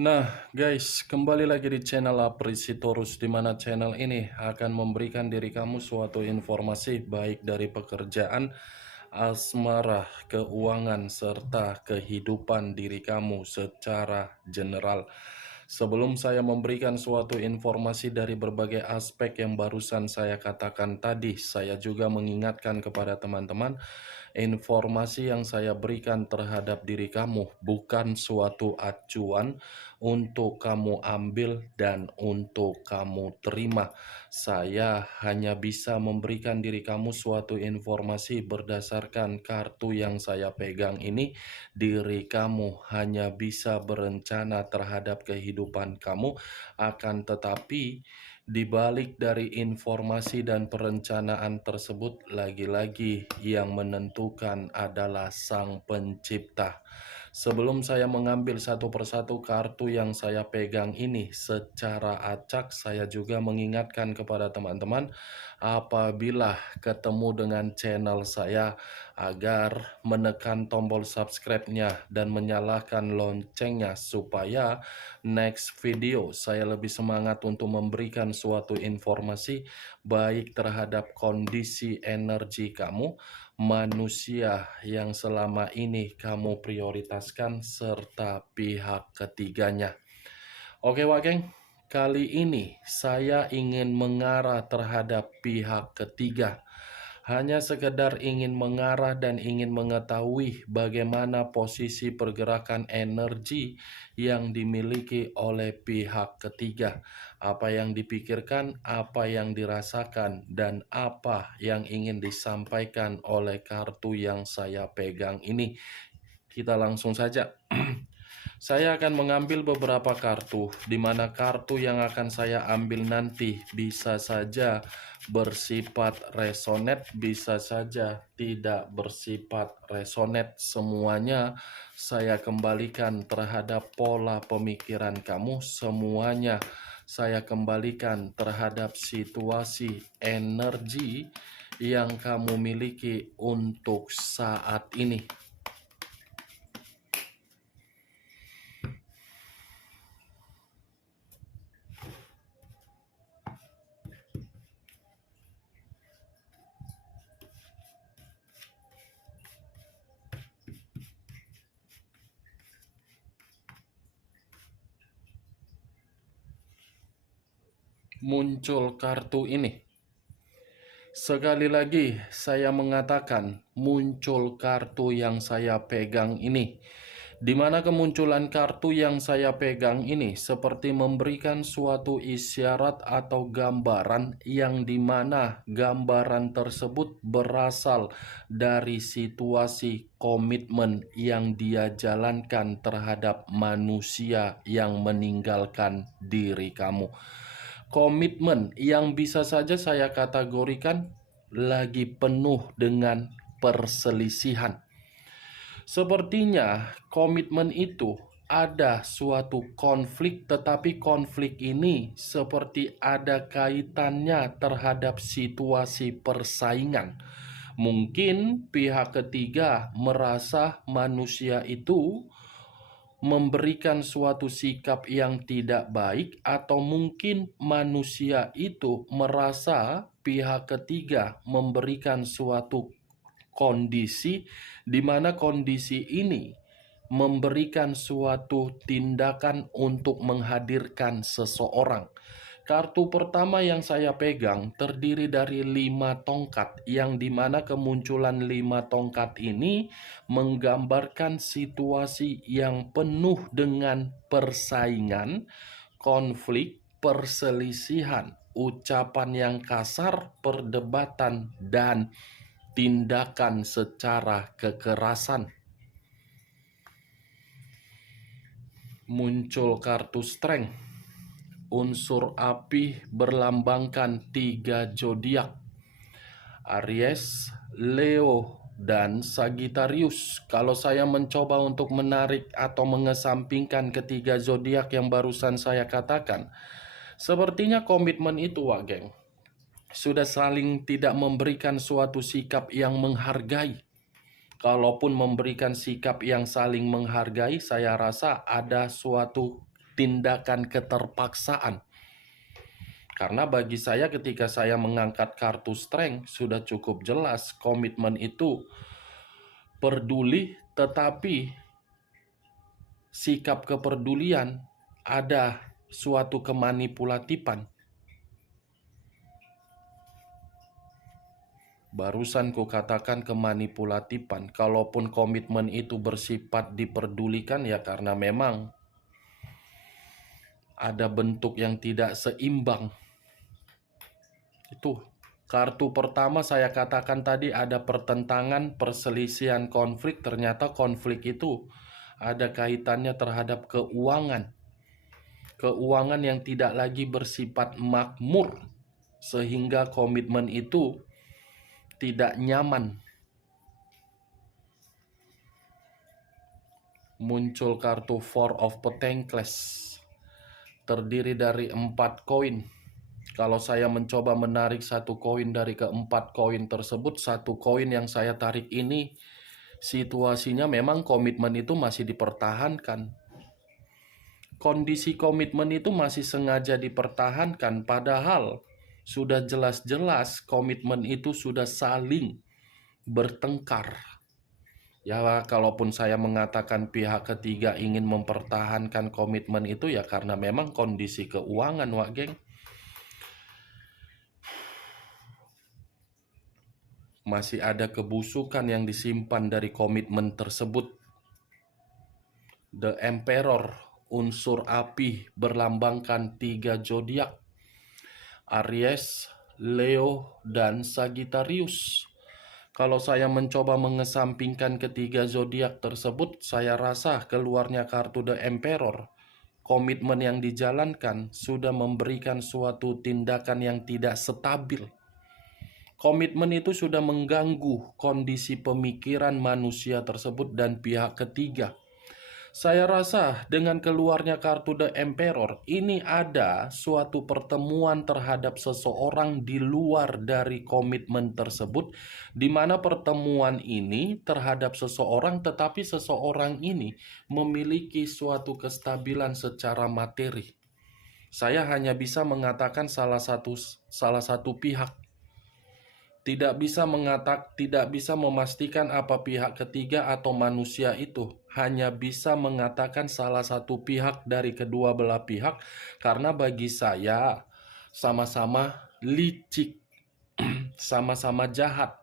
Nah, guys, kembali lagi di channel Aprisitorus, di mana channel ini akan memberikan diri kamu suatu informasi baik dari pekerjaan, asmara, keuangan, serta kehidupan diri kamu secara general. Sebelum saya memberikan suatu informasi dari berbagai aspek yang barusan saya katakan tadi, saya juga mengingatkan kepada teman-teman, informasi yang saya berikan terhadap diri kamu bukan suatu acuan untuk kamu ambil dan untuk kamu terima. Saya hanya bisa memberikan diri kamu suatu informasi berdasarkan kartu yang saya pegang ini. Diri kamu hanya bisa berencana terhadap kehidupan kamu, akan tetapi di balik dari informasi dan perencanaan tersebut, lagi-lagi yang menentukan adalah Sang Pencipta. Sebelum saya mengambil satu persatu kartu yang saya pegang ini secara acak, saya juga mengingatkan kepada teman-teman, apabila ketemu dengan channel saya, agar menekan tombol subscribe-nya dan menyalakan loncengnya, supaya next video saya lebih semangat untuk memberikan suatu informasi baik terhadap kondisi energi kamu, manusia yang selama ini kamu prioritaskan, serta pihak ketiganya. Oke Wak Geng, kali ini saya ingin mengarah terhadap pihak ketiga. Hanya sekedar ingin mengarah dan ingin mengetahui bagaimana posisi pergerakan energi yang dimiliki oleh pihak ketiga. Apa yang dipikirkan, apa yang dirasakan, dan apa yang ingin disampaikan oleh kartu yang saya pegang ini. Kita langsung saja. Saya akan mengambil beberapa kartu, di mana kartu yang akan saya ambil nanti bisa saja bersifat resonate, bisa saja tidak bersifat resonate. Semuanya saya kembalikan terhadap pola pemikiran kamu, semuanya saya kembalikan terhadap situasi energi yang kamu miliki untuk saat ini. Muncul kartu ini. Sekali lagi saya mengatakan, muncul kartu yang saya pegang ini. Di mana kemunculan kartu yang saya pegang ini seperti memberikan suatu isyarat atau gambaran, yang dimana gambaran tersebut berasal dari situasi komitmen yang dia jalankan terhadap manusia yang meninggalkan diri kamu. Komitmen yang bisa saja saya kategorikan lagi penuh dengan perselisihan. Sepertinya komitmen itu ada suatu konflik, tetapi konflik ini seperti ada kaitannya terhadap situasi persaingan. Mungkin pihak ketiga merasa manusia itu memberikan suatu sikap yang tidak baik, atau mungkin manusia itu merasa pihak ketiga memberikan suatu kondisi di mana kondisi ini memberikan suatu tindakan untuk menghadirkan seseorang. Kartu pertama yang saya pegang terdiri dari 5 tongkat, yang dimana kemunculan 5 tongkat ini menggambarkan situasi yang penuh dengan persaingan, konflik, perselisihan, ucapan yang kasar, perdebatan, dan tindakan secara kekerasan. Muncul kartu Strength. Unsur api berlambangkan 3 zodiak: Aries, Leo, dan Sagittarius. Kalau saya mencoba untuk menarik atau mengesampingkan ketiga zodiak yang barusan saya katakan, sepertinya komitmen itu, Wak Geng, sudah saling tidak memberikan suatu sikap yang menghargai. Kalaupun memberikan sikap yang saling menghargai, saya rasa ada suatu tindakan keterpaksaan. Karena bagi saya ketika saya mengangkat kartu strength sudah cukup jelas komitmen itu peduli, tetapi sikap kepedulian ada suatu kemanipulatifan. Barusan kukatakan kemanipulatifan. Kalaupun komitmen itu bersifat diperdulikan ya karena memang ada bentuk yang tidak seimbang. Itu kartu pertama saya katakan tadi ada pertentangan, perselisihan, konflik. Ternyata konflik itu ada kaitannya terhadap keuangan. Keuangan yang tidak lagi bersifat makmur, sehingga komitmen itu tidak nyaman. Muncul kartu Four of Pentacles, terdiri dari 4 koin. Kalau saya mencoba menarik 1 koin dari ke-4 koin tersebut, 1 koin yang saya tarik ini situasinya memang komitmen itu masih dipertahankan. Kondisi komitmen itu masih sengaja dipertahankan, padahal sudah jelas-jelas komitmen itu sudah saling bertengkar. Ya, kalaupun saya mengatakan pihak ketiga ingin mempertahankan komitmen itu ya karena memang kondisi keuangan, Wak Geng. Masih ada kebusukan yang disimpan dari komitmen tersebut. The Emperor, unsur api, berlambangkan 3 zodiak, Aries, Leo, dan Sagittarius. Kalau saya mencoba mengesampingkan ketiga zodiak tersebut, saya rasa keluarnya kartu The Emperor, komitmen yang dijalankan sudah memberikan suatu tindakan yang tidak stabil. Komitmen itu sudah mengganggu kondisi pemikiran manusia tersebut dan pihak ketiga. Saya rasa dengan keluarnya kartu The Emperor, ini ada suatu pertemuan terhadap seseorang di luar dari komitmen tersebut, di mana pertemuan ini terhadap seseorang, tetapi seseorang ini memiliki suatu kestabilan secara materi. Saya hanya bisa mengatakan salah satu pihak. Tidak bisa memastikan apa pihak ketiga atau manusia itu. Hanya bisa mengatakan salah satu pihak dari kedua belah pihak, karena bagi saya sama-sama licik, sama-sama jahat.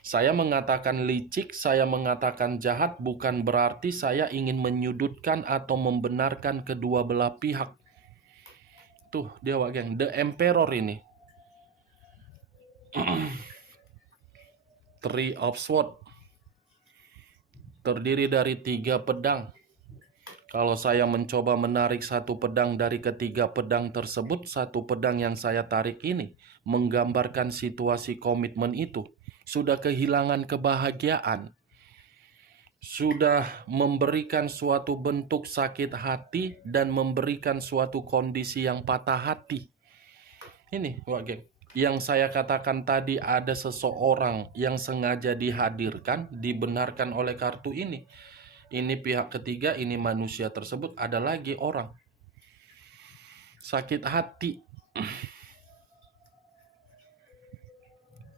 Saya mengatakan licik, saya mengatakan jahat bukan berarti saya ingin menyudutkan atau membenarkan kedua belah pihak. Tuh dia, Wak Geng, The Emperor ini. Three of Swords, terdiri dari 3 pedang. Kalau saya mencoba menarik 1 pedang dari ketiga pedang tersebut, 1 pedang yang saya tarik ini menggambarkan situasi komitmen itu. Sudah kehilangan kebahagiaan, sudah memberikan suatu bentuk sakit hati dan memberikan suatu kondisi yang patah hati. Ini, Wak Geng, yang saya katakan tadi ada seseorang yang sengaja dihadirkan, dibenarkan oleh kartu ini. Ini pihak ketiga, ini manusia tersebut, ada lagi orang. Sakit hati.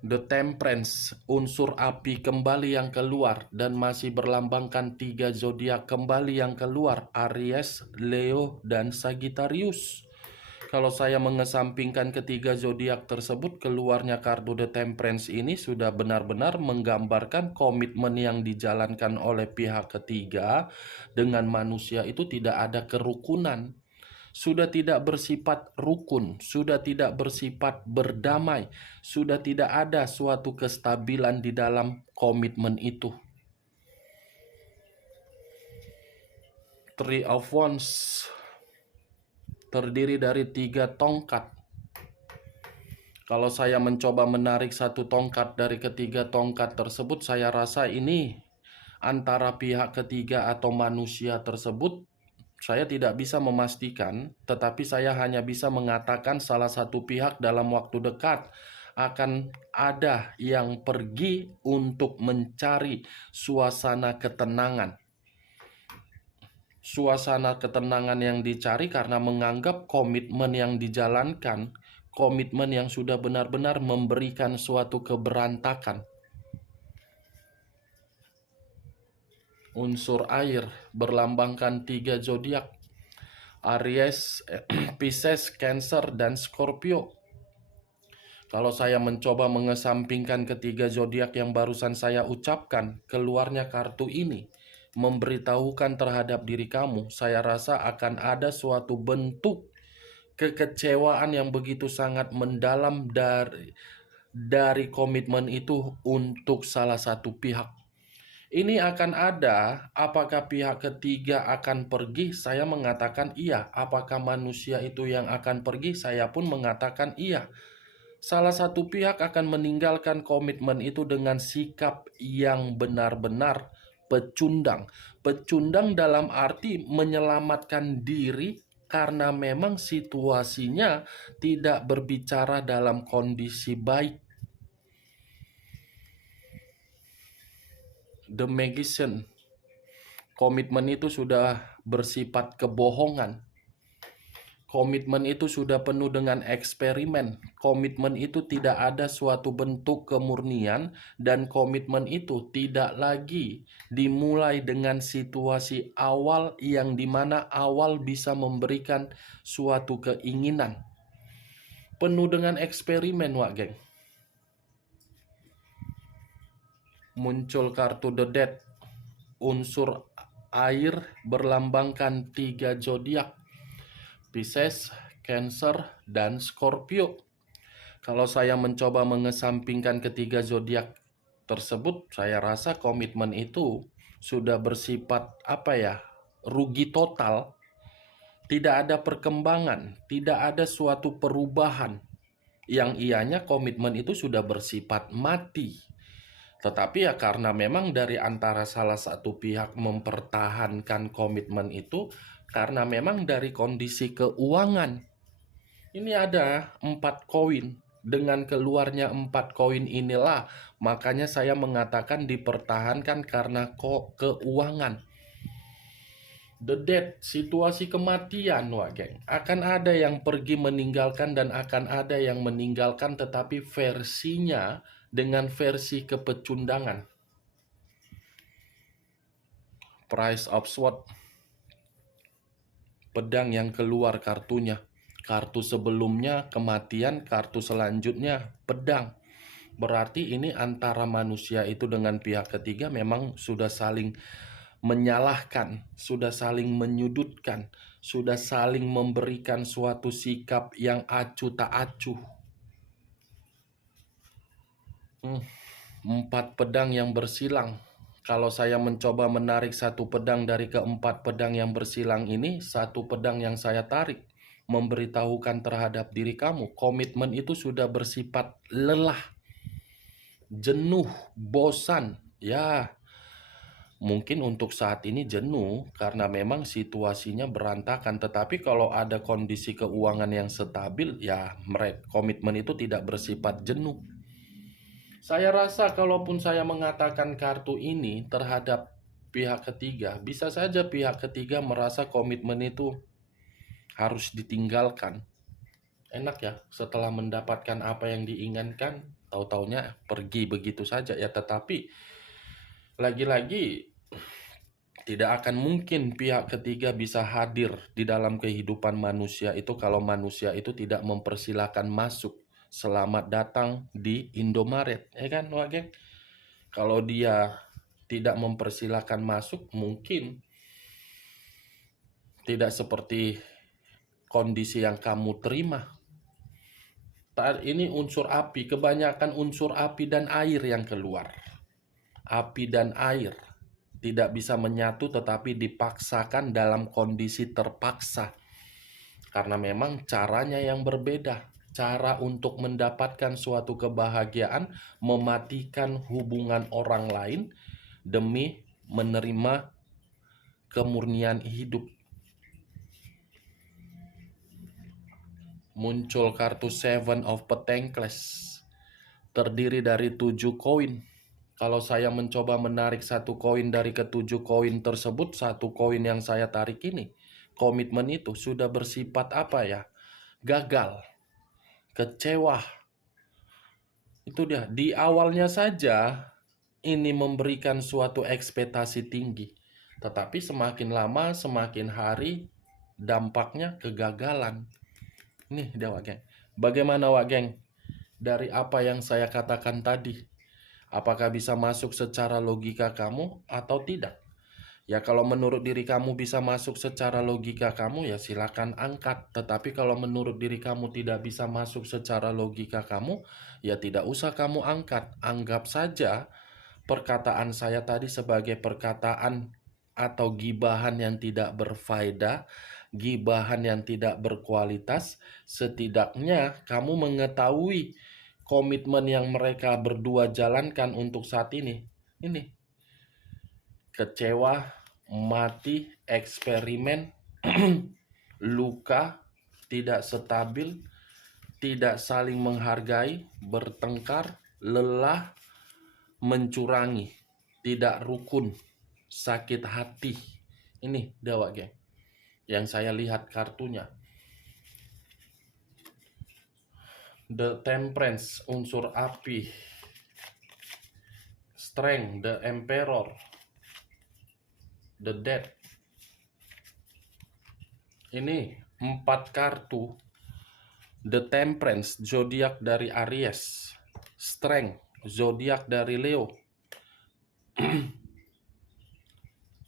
The Temperance, unsur api kembali yang keluar dan masih berlambangkan 3 zodiak kembali yang keluar, Aries, Leo, dan Sagittarius. Kalau saya mengesampingkan ketiga zodiak tersebut, keluarnya kartu The Temperance ini sudah benar-benar menggambarkan komitmen yang dijalankan oleh pihak ketiga dengan manusia itu tidak ada kerukunan. Sudah tidak bersifat rukun, sudah tidak bersifat berdamai, sudah tidak ada suatu kestabilan di dalam komitmen itu. Three of Wands, terdiri dari 3 tongkat. Kalau saya mencoba menarik 1 tongkat dari ketiga tongkat tersebut, saya rasa ini antara pihak ketiga atau manusia tersebut. Saya tidak bisa memastikan, tetapi saya hanya bisa mengatakan salah satu pihak dalam waktu dekat akan ada yang pergi untuk mencari suasana ketenangan. suasana ketenangan yang dicari karena menganggap komitmen yang dijalankan, komitmen yang sudah benar-benar memberikan suatu keberantakan. Unsur air berlambangkan 3 zodiak, Aries, Pisces, Cancer, dan Scorpio. Kalau saya mencoba mengesampingkan ketiga zodiak yang barusan saya ucapkan, keluarnya kartu ini memberitahukan terhadap diri kamu, saya rasa akan ada suatu bentuk kekecewaan yang begitu sangat mendalam dari komitmen itu untuk salah satu pihak. Ini akan ada, apakah pihak ketiga akan pergi? Saya mengatakan iya. Apakah manusia itu yang akan pergi? Saya pun mengatakan iya. Salah satu pihak akan meninggalkan komitmen itu dengan sikap yang benar-benar pecundang. Pecundang dalam arti menyelamatkan diri karena memang situasinya tidak berbicara dalam kondisi baik. The Magician. Komitmen itu sudah bersifat kebohongan. Komitmen itu sudah penuh dengan eksperimen. Komitmen itu tidak ada suatu bentuk kemurnian, dan komitmen itu tidak lagi dimulai dengan situasi awal yang dimana awal bisa memberikan suatu keinginan. Penuh dengan eksperimen, Wak Geng. Muncul kartu The Death. Unsur air berlambangkan 3 zodiak, Pisces, Cancer, dan Scorpio. Kalau saya mencoba mengesampingkan ketiga zodiak tersebut, saya rasa komitmen itu sudah bersifat rugi total. Tidak ada perkembangan, tidak ada suatu perubahan. Yang ianya komitmen itu sudah bersifat mati. Tetapi ya karena memang dari antara salah satu pihak mempertahankan komitmen itu, karena memang dari kondisi keuangan. Ini ada 4 koin. Dengan keluarnya 4 koin inilah, makanya saya mengatakan dipertahankan karena keuangan. The Death, situasi kematian, Wak Geng. Akan ada yang pergi meninggalkan dan akan ada yang meninggalkan, tetapi versinya dengan versi kepecundangan. Price of Swords. Pedang yang keluar kartunya. Kartu sebelumnya kematian, kartu selanjutnya pedang. Berarti ini antara manusia itu dengan pihak ketiga memang sudah saling menyalahkan, sudah saling menyudutkan, sudah saling memberikan suatu sikap yang acuh tak acuh. 4 pedang yang bersilang. Kalau saya mencoba menarik satu pedang dari keempat pedang yang bersilang ini, satu pedang yang saya tarik memberitahukan terhadap diri kamu, komitmen itu sudah bersifat lelah, jenuh, bosan. Ya, mungkin untuk saat ini jenuh karena memang situasinya berantakan. Tetapi kalau ada kondisi keuangan yang stabil, ya komitmen itu tidak bersifat jenuh. Saya rasa kalaupun saya mengatakan kartu ini terhadap pihak ketiga, bisa saja pihak ketiga merasa komitmen itu harus ditinggalkan. Enak ya, setelah mendapatkan apa yang diinginkan, tahu-taunya pergi begitu saja ya. Tetapi lagi-lagi tidak akan mungkin pihak ketiga bisa hadir di dalam kehidupan manusia itu kalau manusia itu tidak mempersilahkan masuk. Selamat datang di Indomaret, ya kan, Wak Geng? Kalau dia tidak mempersilahkan masuk, mungkin tidak seperti kondisi yang kamu terima. Ini unsur api, kebanyakan unsur api dan air yang keluar. Api dan air tidak bisa menyatu, tetapi dipaksakan dalam kondisi terpaksa. Karena memang caranya yang berbeda. Cara untuk mendapatkan suatu kebahagiaan, mematikan hubungan orang lain demi menerima kemurnian hidup. Muncul kartu Seven of Pentacles. Terdiri dari 7 koin. Kalau saya mencoba menarik satu koin dari ketujuh koin tersebut, satu koin yang saya tarik ini, komitmen itu sudah bersifat apa ya? Gagal, kecewa. Itu dia, di awalnya saja ini memberikan suatu ekspektasi tinggi. Tetapi semakin lama, semakin hari, dampaknya kegagalan. Nih dia Wak Geng. Bagaimana Wak Geng? Dari apa yang saya katakan tadi, apakah bisa masuk secara logika kamu atau tidak? Ya kalau menurut diri kamu bisa masuk secara logika kamu, ya silakan angkat. Tetapi kalau menurut diri kamu tidak bisa masuk secara logika kamu, ya tidak usah kamu angkat. Anggap saja perkataan saya tadi sebagai perkataan atau gibahan yang tidak berfaedah, gibahan yang tidak berkualitas. Setidaknya kamu mengetahui komitmen yang mereka berdua jalankan untuk saat ini. Ini kecewa, mati, eksperimen, luka, tidak stabil, tidak saling menghargai, bertengkar, lelah, mencurangi, tidak rukun, sakit hati. Ini Dewa Geng, yang saya lihat kartunya. The Temperance, unsur api. Strength, the Emperor. The Death. Ini 4 kartu. The Temperance, zodiak dari Aries. Strength, zodiak dari Leo.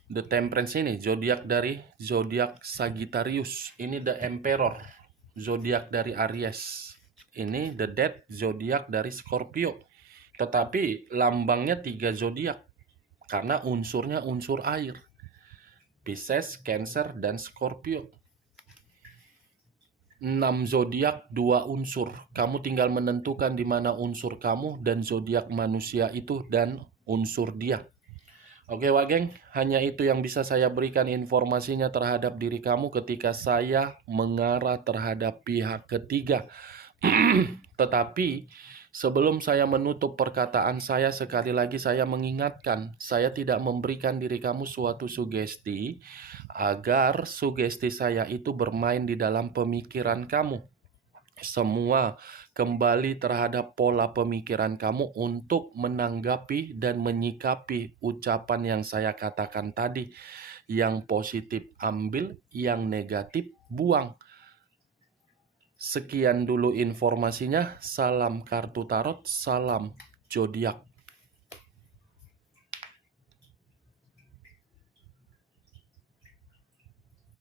The Temperance ini zodiak dari zodiak Sagittarius. Ini The Emperor, zodiak dari Aries. Ini The Death, zodiak dari Scorpio. Tetapi lambangnya 3 zodiak karena unsurnya unsur air. Pisces, Cancer, dan Scorpio. 6 zodiak, 2 unsur. Kamu tinggal menentukan di mana unsur kamu dan zodiak manusia itu dan unsur dia. Oke Wak Geng, hanya itu yang bisa saya berikan informasinya terhadap diri kamu ketika saya mengarah terhadap pihak ketiga. Tetapi sebelum saya menutup perkataan saya, sekali lagi saya mengingatkan, saya tidak memberikan diri kamu suatu sugesti agar sugesti saya itu bermain di dalam pemikiran kamu. Semua kembali terhadap pola pemikiran kamu untuk menanggapi dan menyikapi ucapan yang saya katakan tadi. Yang positif ambil, yang negatif buang. Sekian dulu informasinya. Salam kartu tarot, salam zodiak.